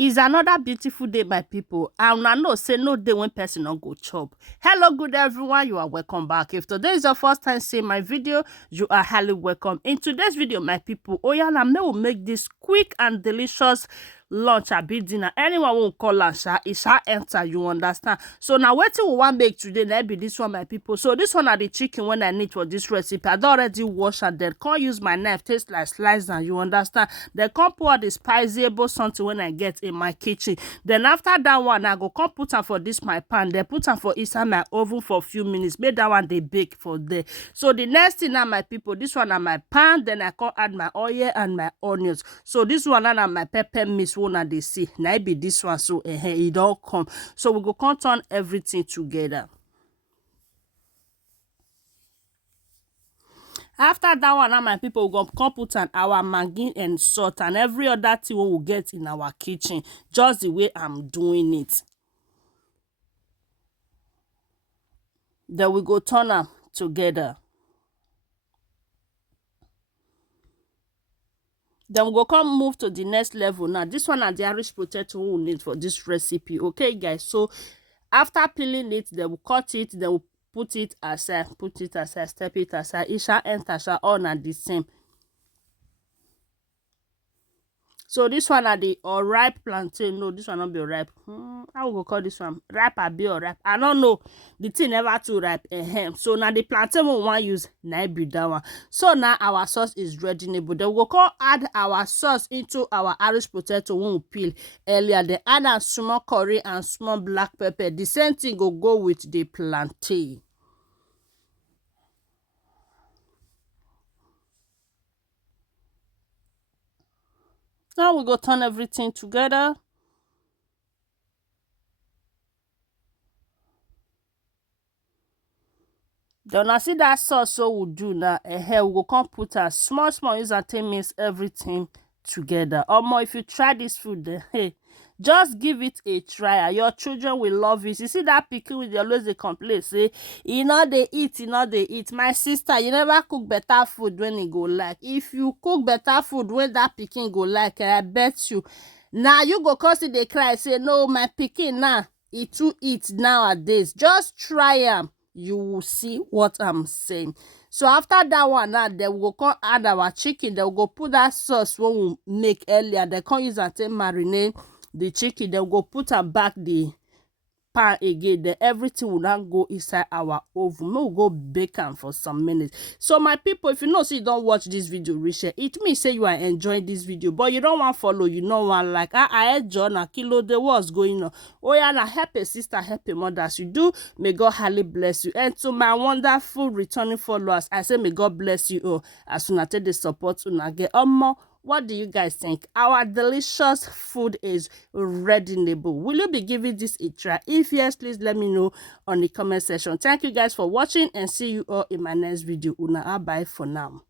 Is another beautiful day, my people, and I know say no day when person not go chop. Hello, good everyone, you are welcome back. If today is your first time seeing my video, you are highly welcome. In today's video, my people, Oyana me will make this quick and delicious lunch a bit dinner. Anyone won't call lunch, it shall enter, you understand. So now what we want make today, that be this one, my people. So this one are the chicken when I need for this recipe. I don't already wash and then can't use my knife, taste like slice, and you understand. Then can't pour the spicyable something when I get in my kitchen. Then after that one, I go come put am for this my pan. Then put am for inside my oven for a few minutes. Make that one they bake for there. So the next thing now, my people, this one are my pan. Then I can add my oil and my onions. So this one are my pepper mix one and they see. Now it be this one. So it all come. So we go come turn everything together. After that one, now my people will come put on our Maggi and salt and every other thing we will get in our kitchen, just the way I'm doing it. Then we go turn them together. Then we go come move to the next level. Now this one are the Irish potato we need for this recipe. Okay, guys. So after peeling it, then we cut it. Then we put it aside, step it aside. It shall enter, shall all at the same. So this one are the ripe plantain. No, this one not be ripe. I will go call this one ripe or be ripe. I don't know. The thing never too ripe. So now the plantain we want use now be that one. So now our sauce is ready. Then we go come add our sauce into our Irish potato when we peel earlier. Then add a small curry and small black pepper. The same thing go with the plantain. Now we go turn everything together. Then I see that sauce so we'll do now. We go come put a small use and 10 minutes everything together. Or more if you try this food, hey, just give it a try. Your children will love it. You see that pikin with always they complain, say, you know they eat. My sister, you never cook better food when it go like. If you cook better food when that pikin go like, I bet you. Now you go cause they cry, say, no, my pikin now, it too eat nowadays. Just try them. You will see what I'm saying. So after that one now, then we go come add our chicken. Then we go put that sauce when we make earlier. They can use and marinate the chicken. Then we go put am back the pan again. Then everything will not go inside our oven. We'll go bake am for some minutes. So my people, if you know, so you don't watch this video, reach it means say you are enjoying this video, but you don't want follow, you don't want like I enjoy na kilo the what's going on. Oh yeah, na help a sister, help a mother as you do. May God highly bless you. And to my wonderful returning followers, I say may God bless you all as soon as take the support una get more. What do you guys think? Our delicious food is ready. Will you be giving this a try? If yes, please let me know on the comment section. Thank you guys for watching and see you all in my next video. Una bye for now.